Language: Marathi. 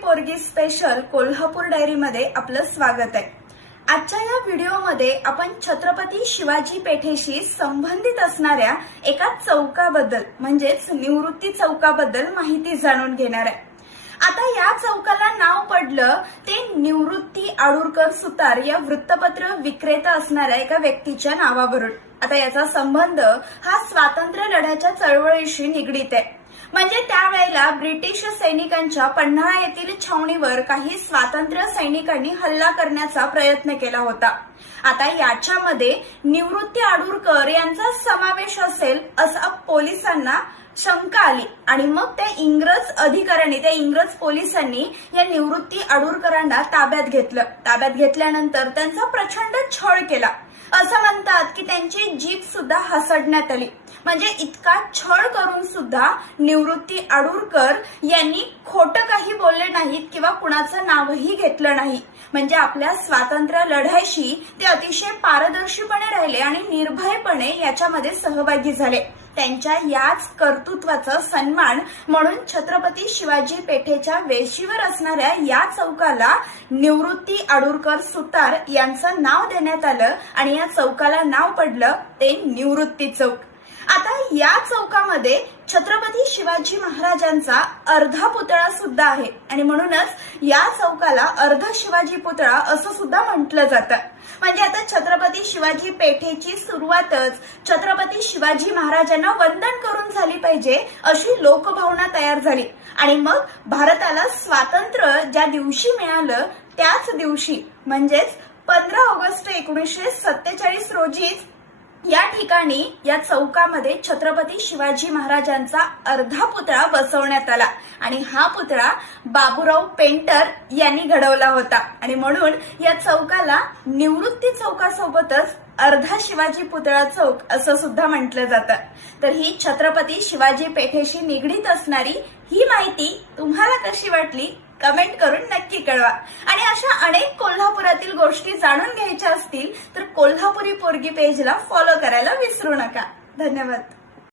पोरगी स्पेशल कोल्हापूर डायरी मध्ये आपलं स्वागत आहे। आजच्या या व्हिडिओमध्ये आपण छत्रपती शिवाजी पेठेशी संबंधित असणाऱ्या एका चौकाबद्दल म्हणजेच निवृत्ती चौकाबद्दल माहिती जाणून घेणार आहे। आता या चौकाला नाव पडलं ते निवृत्ती आडुरकर सुतार या वृत्तपत्र विक्रेता असणाऱ्या एका व्यक्तीच्या नावावरून। आता याचा संबंध हा स्वातंत्र्य लढ्याच्या चळवळीशी निगडीत आहे। म्हणजे त्यावेळेला ब्रिटिश सैनिकांच्या पन्हाळा येथील छावणीवर काही स्वातंत्र्य सैनिकांनी हल्ला करण्याचा प्रयत्न केला होता। आता याच्यामध्ये निवृत्ती आडुरकर यांचा समावेश असेल असा पोलिसांना शंका आली आणि मग त्या इंग्रज अधिकाऱ्यांनी त्या इंग्रज पोलिसांनी या निवृत्ती आडुरकरांना ताब्यात घेतलं। ताब्यात घेतल्यानंतर त्यांचा प्रचंड छळ केला। असं म्हणतात की त्यांची जीभ सुद्धा हसडण्यात आली। म्हणजे इतका छळ करून सुद्धा निवृत्ती आडुरकर यांनी खोटं काही बोलले नाहीत किंवा कुणाचं नावही घेतलं नाही। म्हणजे आपल्या स्वातंत्र्य लढ्याशी ते अतिशय पारदर्शीपणे राहिले आणि निर्भयपणे याच्यामध्ये सहभागी झाले। त्यांच्या याच कर्तृत्वाचा सन्मान म्हणून छत्रपती शिवाजी पेठेच्या वेशीवर असणाऱ्या या चौकाला निवृत्ती आडुरकर सुतार यांचं नाव देण्यात आलं आणि या चौकाला नाव पडलं ते निवृत्ती चौक। आता या चौकामध्ये छत्रपती शिवाजी महाराजांचा अर्धा पुतळा सुद्धा आहे आणि म्हणूनच या चौकाला अर्ध शिवाजी पुतळा असं सुद्धा म्हटलं जातं। म्हणजे आता छत्रपती शिवाजी पेठेची सुरुवातच छत्रपती शिवाजी महाराजांना वंदन करून झाली पाहिजे अशी लोकभावना तयार झाली आणि मग भारताला स्वातंत्र्य ज्या दिवशी मिळालं त्याच दिवशी म्हणजेच 15 ऑगस्ट 1947 रोजी या ठिकाणी या चौकामध्ये छत्रपती शिवाजी महाराजांचा अर्धा पुतळा बसवण्यात आला आणि हा पुतळा बाबूराव पेंटर यांनी घडवला होता आणि म्हणून या चौकाला निवृत्ती चौकासोबतच अर्धा शिवाजी पुतळा चौक असं सुद्धा म्हटलं जातं। तर ही छत्रपती शिवाजी पेठेशी निगडीत असणारी ही माहिती तुम्हाला कशी वाटली कमेंट करून नक्की कळवा आणि अशा अनेक कोल्हापुरातील गोष्टी जाणून घ्यायच्या असतील तर कोल्हापुरी पोरगी पेजला फॉलो करायला विसरू नका। धन्यवाद।